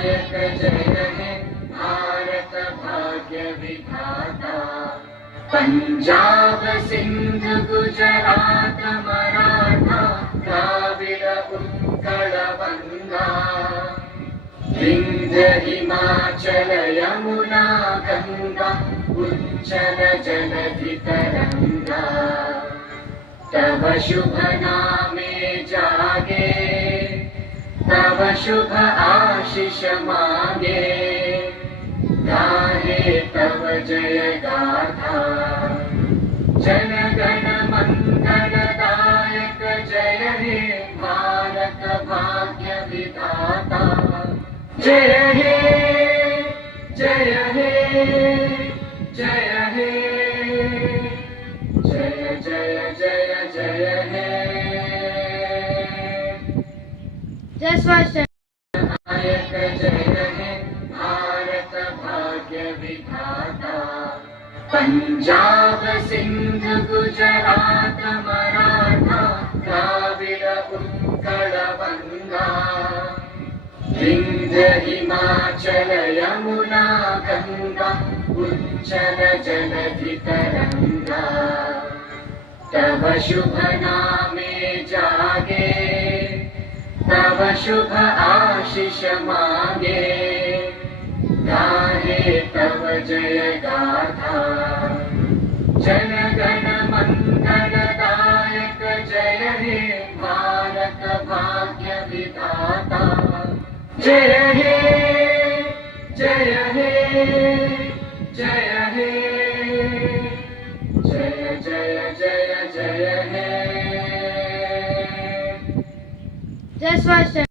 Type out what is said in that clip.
नायक जय हे भारत भाग्य विधाता। पंजाब सिंध गुजरात मराठा द्राविड उत्कल गंगा, विंध्य हिमाचल यमुना गंगा उच्चल जलधि तरंगा। तव शुभ नामे जागे, तव शुभ आशीष मांगे, गाहे तव जय गाथा। जन गण मंगल दायक जय हे भारत भाग्य विधाता। जय हे जय हे जय हे जय जय जय जय हे। जय स्वास्थ्य नायक जय हे भारत भाग्य विधाता। पंजाब सिंध गुजरात मराठा द्राविड उत्कल गंगा, विंध्य हिमाचल यमुना गंगा उच्चल जलधि तरंगा। तव शुभ नामे जागे, तव शुभ आशीष मांगे, गाहे तव जय गाथा। जन गण मंगल दायक जय हे भारत भाग्य विधाता। जय हे जय हे जय हे जय जय जय जय हे। जय स्वास्थ्य